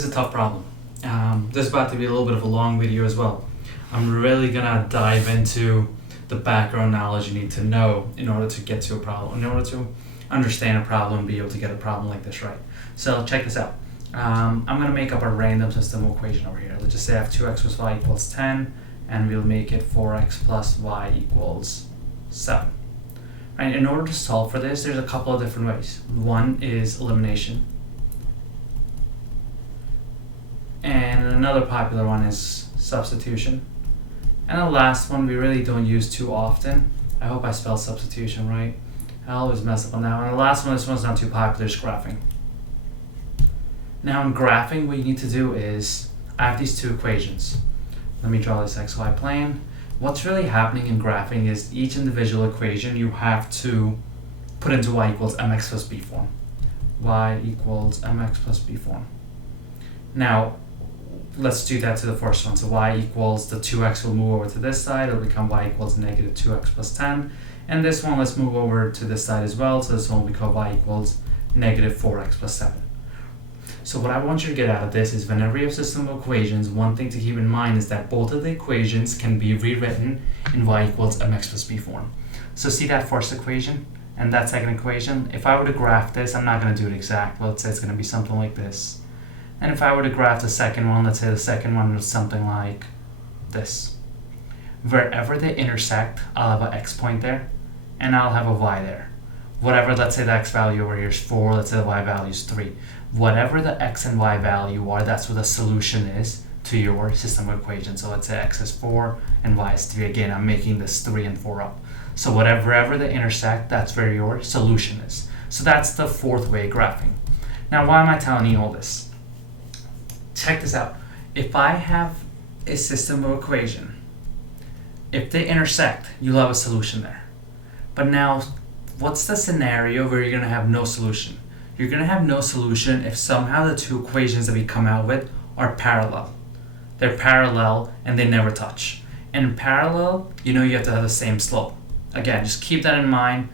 This is a tough problem. This is about to be a little bit of a long video as well. I'm really gonna dive into the background knowledge you need to know in order to get to a problem, in order to understand a problem and be able to get a problem like this right. So check this out. I'm gonna make up a random system equation over here. Let's just say I have 2x plus y equals 10, and we'll make it 4x plus y equals 7. Right? In order to solve for this, there's a couple of different ways. One is elimination. And another popular one is substitution. And the last one we really don't use too often. I hope I spelled substitution right. I always mess up on that one. And the last one, this one's not too popular, is graphing. Now in graphing, what you need to do is, I have these two equations. Let me draw this xy plane. What's really happening in graphing is each individual equation you have to put into y equals mx plus b form. Y equals mx plus b form. Now, let's do that to the first one. So y equals, the 2x will move over to this side. It'll become y equals negative 2x plus 10. And this one, let's move over to this side as well. So this one will become y equals negative 4x plus 7. So what I want you to get out of this is whenever you have system of equations, one thing to keep in mind is that both of the equations can be rewritten in y equals mx plus b form. So see that first equation and that second equation? If I were to graph this, I'm not going to do it exact. Let's say it's going to be something like this. And if I were to graph the second one, let's say the second one was something like this. Wherever they intersect, I'll have an x point there, and I'll have a y there. Whatever, let's say the x value over here is 4, let's say the y value is 3. Whatever the x and y value are, that's what the solution is to your system of equations. So let's say x is 4 and y is 3. Again, I'm making this 3 and 4 up. So wherever they intersect, that's where your solution is. So that's the fourth way of graphing. Now, why am I telling you all this? Check this out. If I have a system of equation, if they intersect, you'll have a solution there. But now, what's the scenario where you're going to have no solution? You're going to have no solution if somehow the two equations that we come out with are parallel. They're parallel and they never touch. And in parallel, you know you have to have the same slope. Again, just keep that in mind.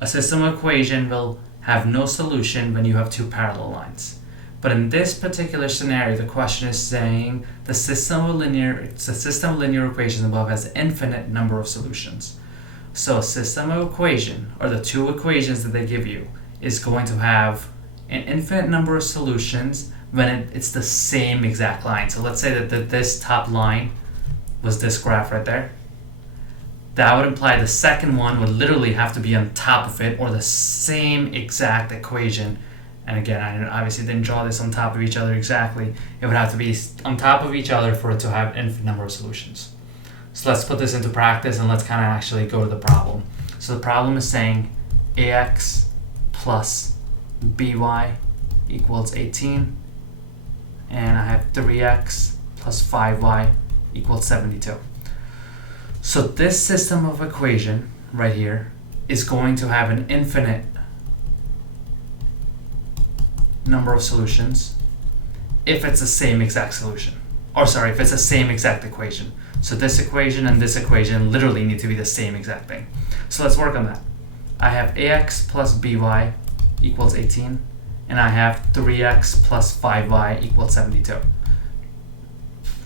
A system of equation will have no solution when you have two parallel lines. But in this particular scenario, the question is saying the system of linear equations above has an infinite number of solutions. So a system of equation, or the two equations that they give you, is going to have an infinite number of solutions when it's the same exact line. So let's say that this top line was this graph right there. That would imply the second one would literally have to be on top of it, or the same exact equation. And again, I obviously didn't draw this on top of each other exactly. It would have to be on top of each other for it to have an infinite number of solutions. So let's put this into practice and let's kind of actually go to the problem. So the problem is saying ax plus by equals 18. And I have 3x plus 5y equals 72. So this system of equation right here is going to have an infinite number of solutions if it's the same exact solution. Or sorry, if it's the same exact equation. So this equation and this equation literally need to be the same exact thing. So let's work on that. I have ax plus by equals 18, and I have 3x plus 5y equals 72.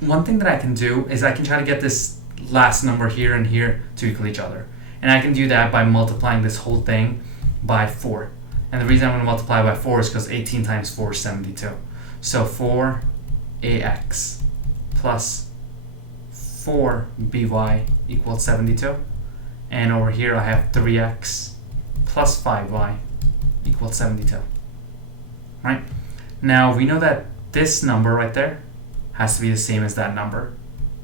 One thing that I can do is I can try to get this last number here and here to equal each other. And I can do that by multiplying this whole thing by 4. And the reason I'm going to multiply by 4 is because 18 times 4 is 72. So 4ax plus 4by equals 72. And over here I have 3x plus 5y equals 72. Right? Now we know that this number right there has to be the same as that number.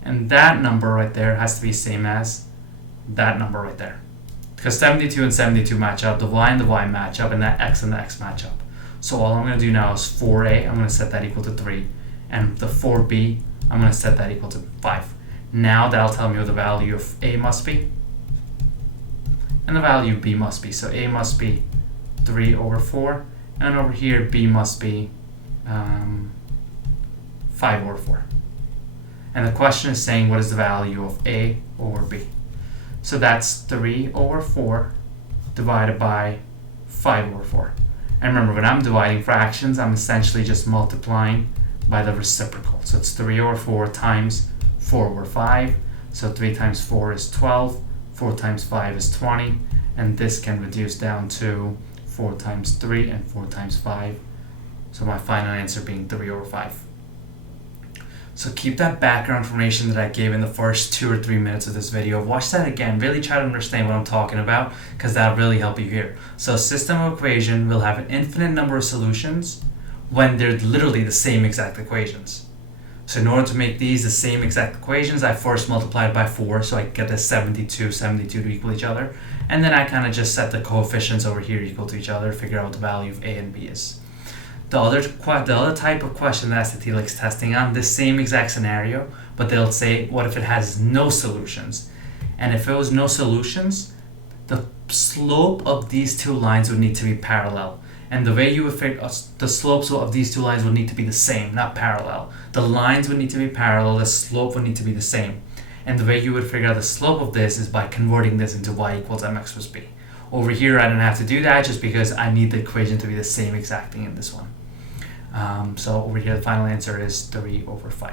And that number right there has to be the same as that number right there. Because 72 and 72 match up, the y and the y match up, and that x and the x match up. So all I'm going to do now is 4a, I'm going to set that equal to 3. And the 4b, I'm going to set that equal to 5. Now that'll tell me what the value of a must be. And the value of b must be. So a must be 3 over 4. And over here, b must be 5 over 4. And the question is saying what is the value of a over b. So that's 3 over 4 divided by 5 over 4. And remember, when I'm dividing fractions, I'm essentially just multiplying by the reciprocal. So it's 3 over 4 times 4 over 5. So 3 times 4 is 12, 4 times 5 is 20, and this can reduce down to 4 times 3 and 4 times 5. So my final answer being 3 over 5. So keep that background information that I gave in the first 2 or 3 minutes of this video. Watch that again. Really try to understand what I'm talking about, because that'll really help you here. So a system of equation will have an infinite number of solutions when they're literally the same exact equations. So in order to make these the same exact equations, I first multiply it by 4, so I get the 72 to equal each other. And then I kind of just set the coefficients over here equal to each other, figure out what the value of A and B is. The other type of question that SAT likes testing on this same exact scenario, but they'll say, what if it has no solutions? And if it was no solutions, the slope of these two lines would need to be parallel. And the way you would figure the slopes of these two lines would need to be the same, not parallel. The lines would need to be parallel, the slope would need to be the same. And the way you would figure out the slope of this is by converting this into y equals mx plus b. Over here, I don't have to do that just because I need the equation to be the same exact thing in this one. So over here, the final answer is 3 over 5.